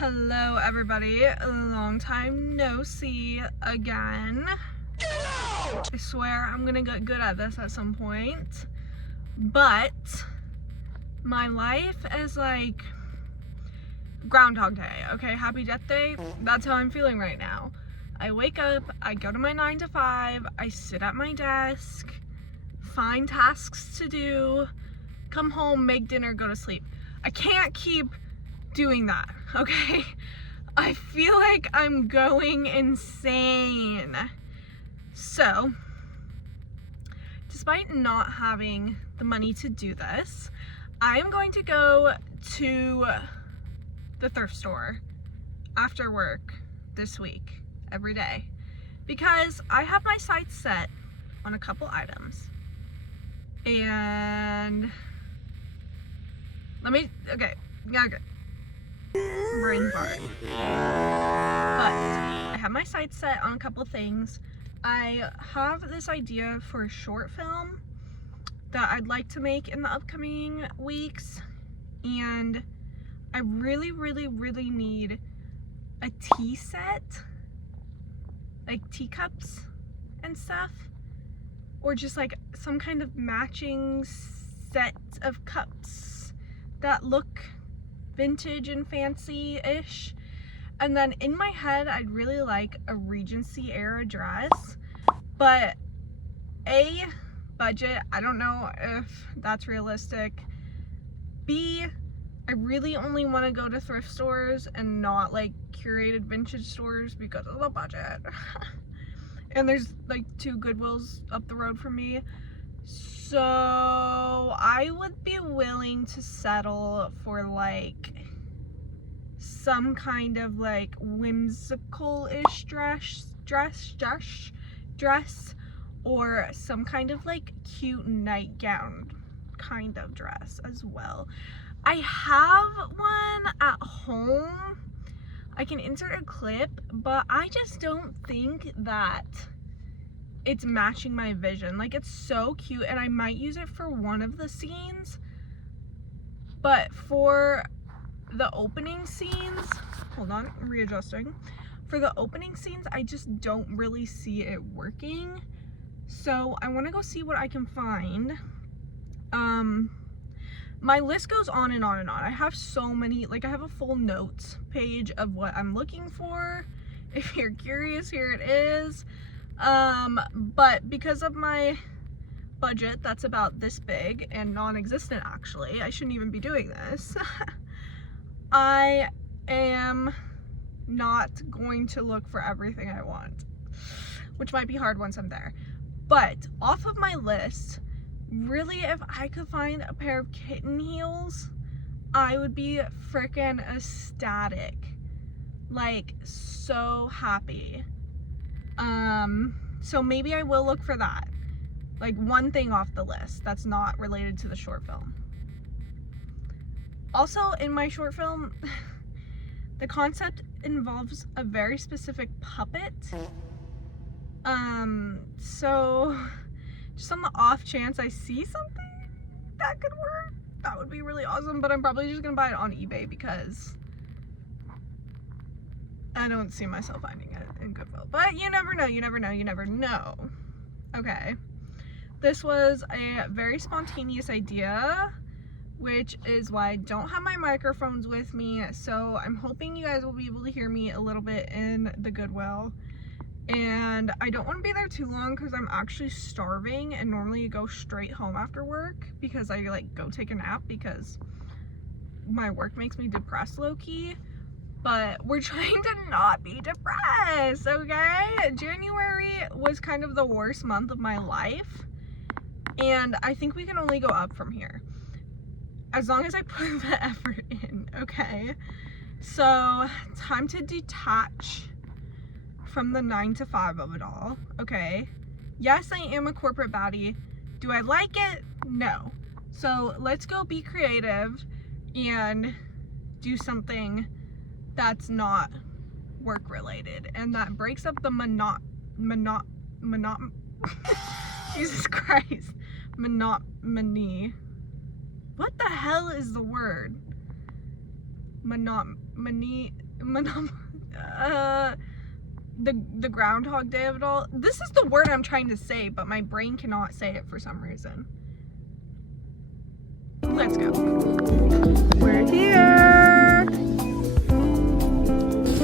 Hello everybody, long time no see again. I swear I'm gonna get good at this at some point, but my life is like Groundhog Day, okay? Happy Death Day, that's how I'm feeling right now. I wake up, I go to my 9 to 5, I sit at my desk, find tasks to do, come home, make dinner, go to sleep. I can't keep doing that, okay? I feel like I'm going insane. So, despite not having the money to do this, I am going to go to the thrift store after work this week, every day, because I have my sights set on a couple items. And brain fart. But I have my sights set on a couple things. I have this idea for a short film that I'd like to make in the upcoming weeks, and I really need a tea set, like teacups and stuff, or just like some kind of matching set of cups that look vintage and fancy-ish. And then in my head, I'd really like a Regency era dress, but A, budget, I don't know if that's realistic. B, I really only want to go to thrift stores and not like curated vintage stores because of the budget. And there's like 2 Goodwills up the road from me. So I would be willing to settle for like some kind of like whimsical-ish dress, or some kind of like cute nightgown kind of dress as well. I have one at home. I can insert a clip, but I just don't think that it's matching my vision. Like, it's so cute and I might use it for one of the scenes, but for the opening scenes, hold on, I'm readjusting. For the opening scenes, I just don't really see it working. So I want to go see what I can find. My list goes on and on and on. I have so many, like I have a full notes page of what I'm looking for. If you're curious, here it is. But because of my budget that's about this big and non-existent, actually, I shouldn't even be doing this. I am not going to look for everything I want, which might be hard once I'm there. But off of my list, really, if I could find a pair of kitten heels, I would be freaking ecstatic. Like, so happy. So maybe I will look for that. Like, one thing off the list that's not related to the short film. Also, in my short film, the concept involves a very specific puppet. So just on the off chance I see something that could work, that would be really awesome, but I'm probably just gonna buy it on eBay because I don't see myself finding it in Goodwill. But you never know, you never know, you never know. Okay. This was a very spontaneous idea, which is why I don't have my microphones with me, so I'm hoping you guys will be able to hear me a little bit in the Goodwill. And I don't want to be there too long because I'm actually starving, and normally you go straight home after work because I like go take a nap because my work makes me depressed low-key. But we're trying to not be depressed, okay? January was kind of the worst month of my life, and I think we can only go up from here as long as I put the effort in, okay? So, time to detach from the 9 to 5 of it all, okay? Yes, I am a corporate baddie. Do I like it? No. So, let's go be creative and do something that's not work related and that breaks up the Jesus Christ, monotony. What the hell is the word? Monotony. the Groundhog Day of it all. This is the word I'm trying to say, but my brain cannot say it for some reason. Let's go. We're here.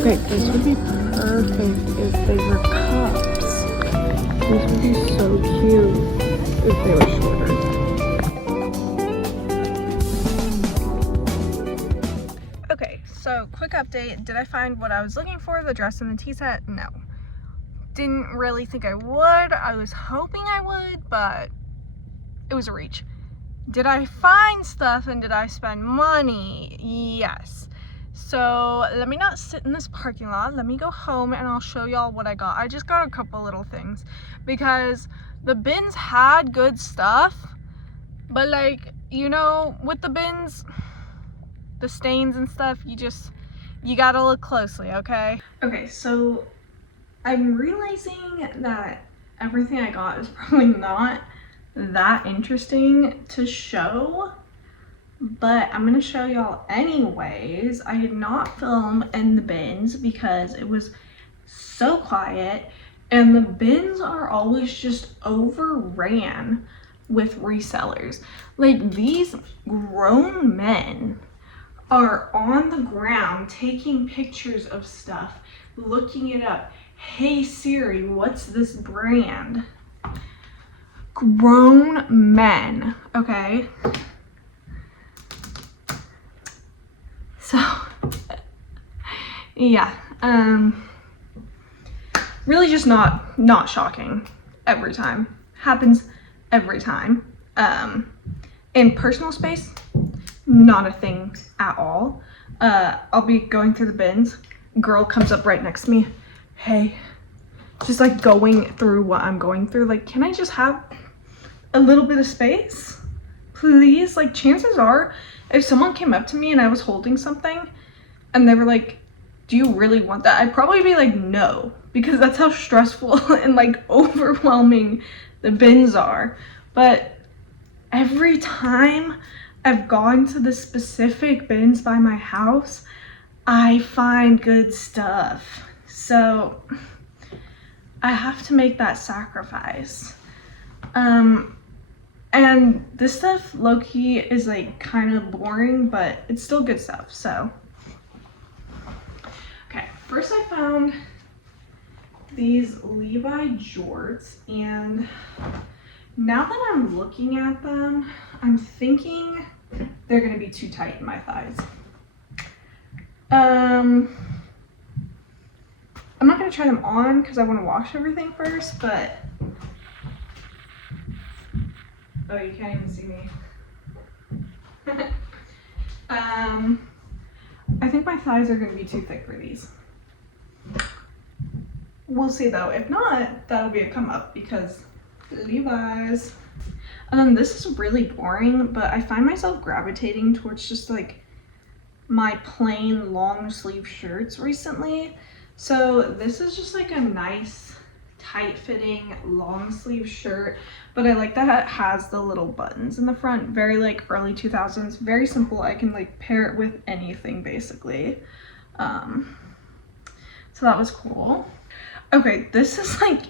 Okay, this would be perfect if they were cups. These would be so cute if they were shorter. Okay, so quick update. Did I find what I was looking for? The dress and the tea set? No. Didn't really think I would. I was hoping I would, but it was a reach. Did I find stuff and did I spend money? Yes. So let me not sit in this parking lot. Let me go home and I'll show y'all what I got. I just got a couple little things because the bins had good stuff, but like, you know, with the bins, the stains and stuff, you gotta look closely, okay? Okay, so I'm realizing that everything I got is probably not that interesting to show, but I'm gonna show y'all anyways. I did not film in the bins because it was so quiet, and the bins are always just overran with resellers. Like, these grown men are on the ground taking pictures of stuff, looking it up. Hey Siri, what's this brand? Grown men, okay? So, yeah, really just not shocking every time. Happens every time. In personal space, not a thing at all. I'll be going through the bins. Girl comes up right next to me. Hey, just like going through what I'm going through. Like, can I just have a little bit of space, please? Like, chances are, if someone came up to me and I was holding something and they were like, do you really want that? I'd probably be like, no, because that's how stressful and like overwhelming the bins are. But every time I've gone to the specific bins by my house, I find good stuff. So I have to make that sacrifice. And this stuff, low-key, is like kind of boring, but it's still good stuff, so. Okay, first I found these Levi jorts, and now that I'm looking at them, I'm thinking they're gonna be too tight in my thighs. I'm not gonna try them on because I want to wash everything first, but oh, you can't even see me. I think my thighs are gonna be too thick for these. We'll see though. If not, that'll be a come up because Levi's. This is really boring, but I find myself gravitating towards just like my plain long sleeve shirts recently. So this is just like a nice tight fitting long sleeve shirt, but I like that it has the little buttons in the front. Very like early 2000s, very simple. I can like pair it with anything basically. So that was cool. Okay, this is like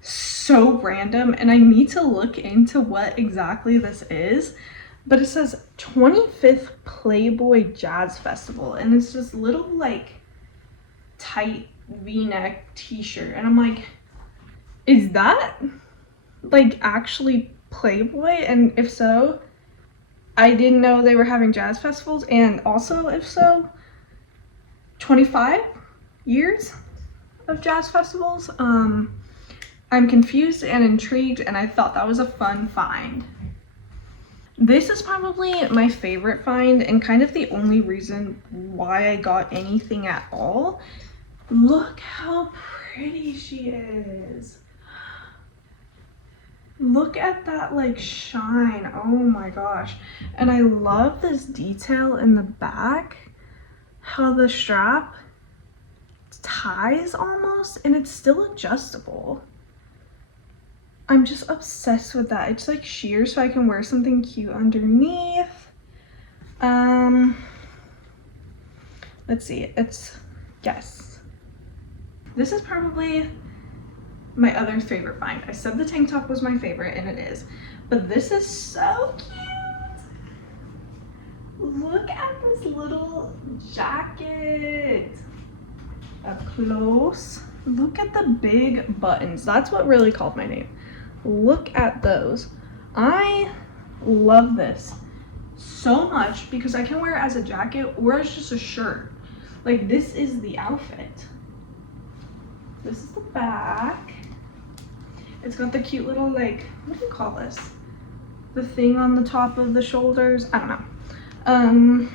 so random and I need to look into what exactly this is, but it says 25th Playboy Jazz Festival, and it's this little like tight v-neck t-shirt, and I'm like, is that like actually Playboy? And if so, I didn't know they were having jazz festivals, and also if so, 25 years of jazz festivals. I'm confused and intrigued, and I thought that was a fun find. This is probably my favorite find and kind of the only reason why I got anything at all. Look how pretty she is. Look at that like shine. Oh my gosh. And I love this detail in the back, how the strap ties almost, and it's still adjustable. I'm just obsessed with that. It's like sheer, so I can wear something cute underneath. Let's see, it's Yes. This is probably my other favorite find. I said the tank top was my favorite, and it is. But this is so cute. Look at this little jacket. Up close. Look at the big buttons. That's what really called my name. Look at those. I love this so much because I can wear it as a jacket or as just a shirt. Like, this is the outfit. This is the back. It's got the cute little, like, what do you call this? The thing on the top of the shoulders. I don't know.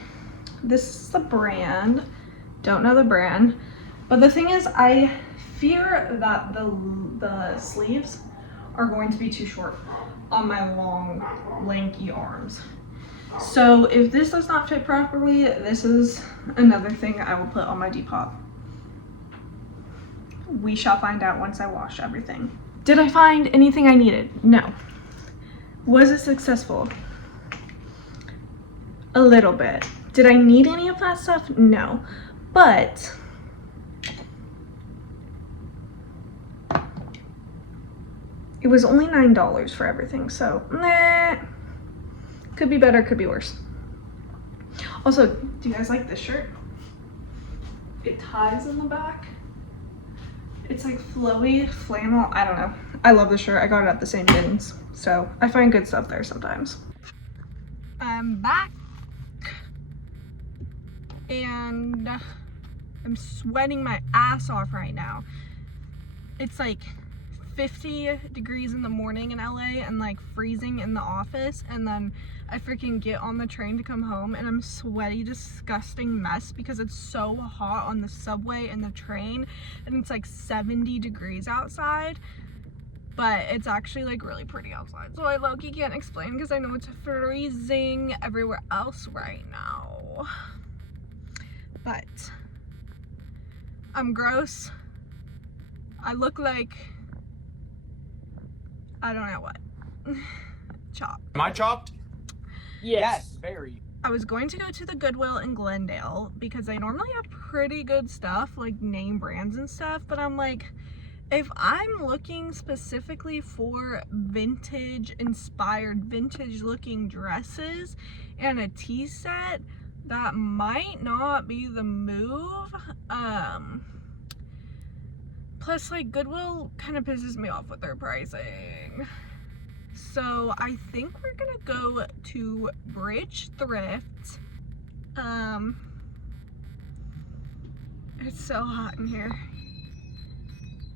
This is the brand. Don't know the brand. But the thing is, I fear that the sleeves are going to be too short on my long, lanky arms. So if this does not fit properly, this is another thing I will put on my Depop. We shall find out once I wash everything. Did I find anything I needed? No. Was it successful? A little bit. Did I need any of that stuff? No. But it was only $9 for everything, so could be better, could be worse. Also, do you guys like this shirt? It ties in the back. It's like flowy flannel. I don't know. I love this shirt. I got it at the same bins, so I find good stuff there sometimes. I'm back, and I'm sweating my ass off right now. It's like 50 degrees in the morning in LA and like freezing in the office, and then I freaking get on the train to come home and I'm sweaty, disgusting mess because it's so hot on the subway and the train, and it's like 70 degrees outside, but it's actually like really pretty outside. So I low-key can't explain because I know it's freezing everywhere else right now. But I'm gross. I look like I don't know what. Chopped. Am I chopped? Yes, very. I was going to go to the Goodwill in Glendale because they normally have pretty good stuff, like name brands and stuff, but I'm like, if I'm looking specifically for vintage inspired, vintage looking dresses and a tea set, that might not be the move. Plus, like, Goodwill kind of pisses me off with their pricing. So I think we're gonna go to Bridge Thrift. It's so hot in here.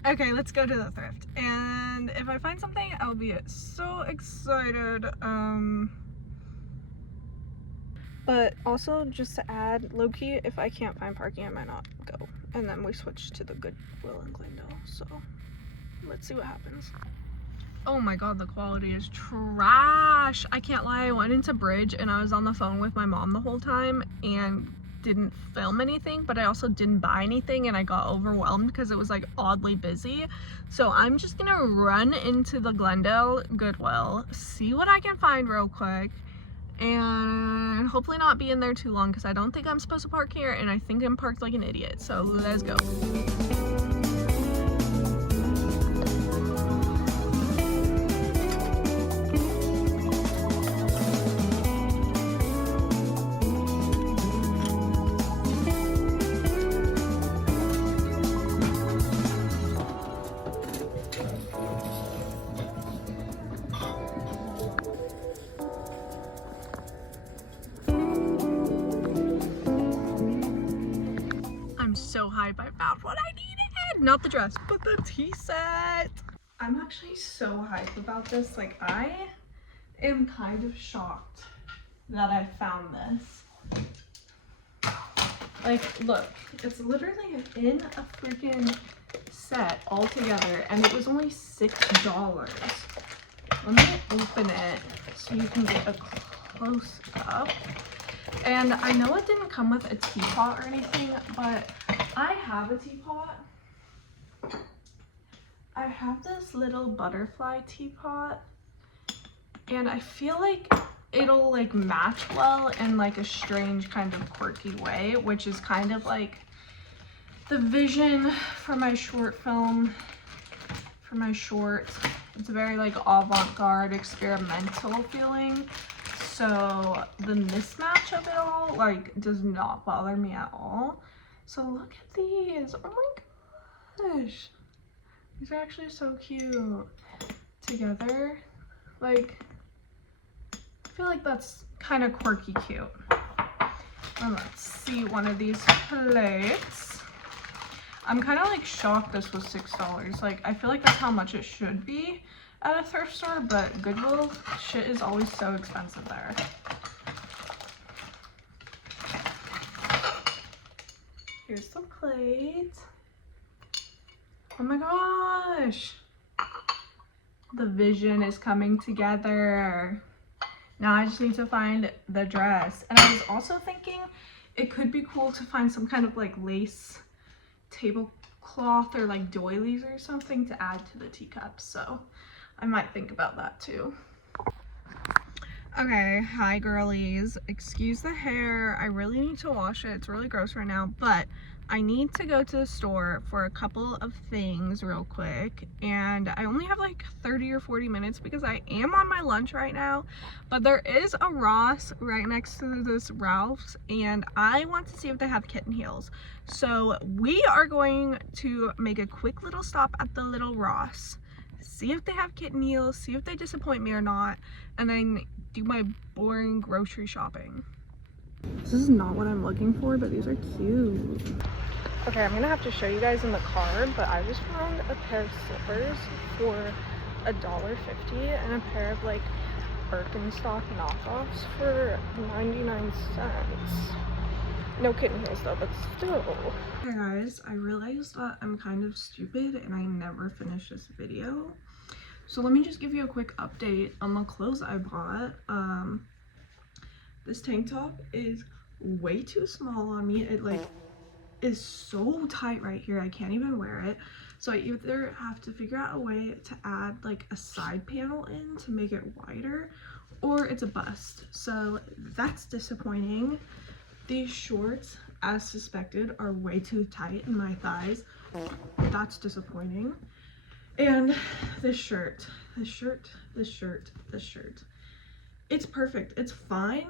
Okay, let's go to the thrift. And if I find something, I'll be so excited. But also, just to add, low-key, if I can't find parking, I might not go. And then we switch to the Goodwill in Glendale, so let's see what happens. Oh my god, the quality is trash. I can't lie, I went into Bridge and I was on the phone with my mom the whole time and didn't film anything, but I also didn't buy anything, and I got overwhelmed because it was like oddly busy. So I'm just gonna run into the Glendale Goodwill, see what I can find real quick, and hopefully not be in there too long because I don't think I'm supposed to park here, and I think I'm parked like an idiot. So let's go. So hype, I found what I needed. Not the dress, but the tea set. I'm actually so hype about this. Like, I am kind of shocked that I found this. Like, look, it's literally in a freaking set all together, and it was only $6. Let me open it so you can get a close up. And I know it didn't come with a teapot or anything, but I have a teapot. I have this little butterfly teapot, and I feel like it'll like match well in like a strange kind of quirky way, which is kind of like the vision for my short film, for my short, it's very like avant-garde, experimental feeling. So the mismatch of it all like does not bother me at all. So look at these. Oh my gosh. These are actually so cute together. Like, I feel like that's kind of quirky cute. And let's see one of these plates. I'm kind of like shocked this was $6. Like, I feel like that's how much it should be at a thrift store, but Goodwill shit is always so expensive there. Here's the plate. Oh my gosh. The vision is coming together. Now I just need to find the dress. And I was also thinking it could be cool to find some kind of like lace tablecloth or like doilies or something to add to the teacups. So I might think about that too. Okay, hi girlies. Excuse the hair. I really need to wash it. It's really gross right now, but I need to go to the store for a couple of things real quick, and I only have like 30 or 40 minutes because I am on my lunch right now, but there is a Ross right next to this Ralph's, and I want to see if they have kitten heels. So we are going to make a quick little stop at the little Ross, see if they have kitten heels, see if they disappoint me or not, and then do my boring grocery shopping. This is not what I'm looking for, but these are cute. Okay, I'm gonna have to show you guys in the car, but I just found a pair of slippers for $1.50 and a pair of like Birkenstock knockoffs for 99 cents. No kitten heels though, but still. Hey guys, I realized that I'm kind of stupid and I never finished this video. So let me just give you a quick update on the clothes I bought. This tank top is way too small on me. It like is so tight right here. I can't even wear it. So I either have to figure out a way to add like a side panel in to make it wider, or it's a bust. So that's disappointing. These shorts, as suspected, are way too tight in my thighs. That's disappointing. And this shirt. It's perfect. It's fine,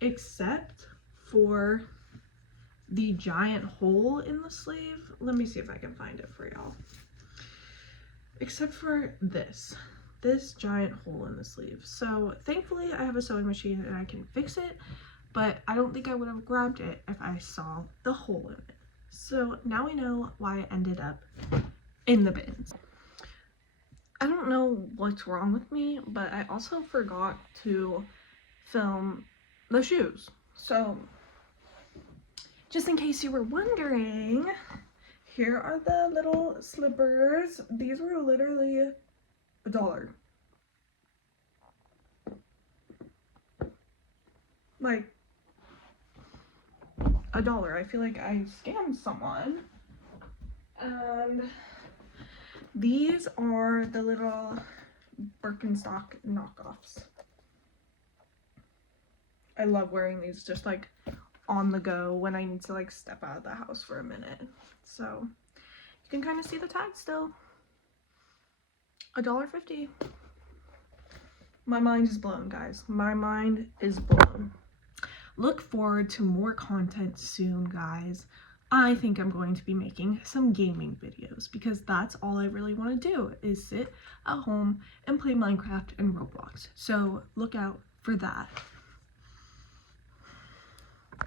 except for the giant hole in the sleeve. Let me see if I can find it for y'all. Except for this giant hole in the sleeve. So thankfully I have a sewing machine and I can fix it, but I don't think I would have grabbed it if I saw the hole in it. So now we know why it ended up in the bins. I don't know what's wrong with me, but I also forgot to film the shoes. So just in case you were wondering, here are the little slippers. These were literally $1. Like $1. I feel like I scammed someone. And these are the little Birkenstock knockoffs. I love wearing these just like on the go when I need to like step out of the house for a minute. So you can kind of see the tag still. $1.50. My mind is blown, guys. My mind is blown. Look forward to more content soon, guys. I think I'm going to be making some gaming videos because that's all I really want to do, is sit at home and play Minecraft and Roblox. So look out for that.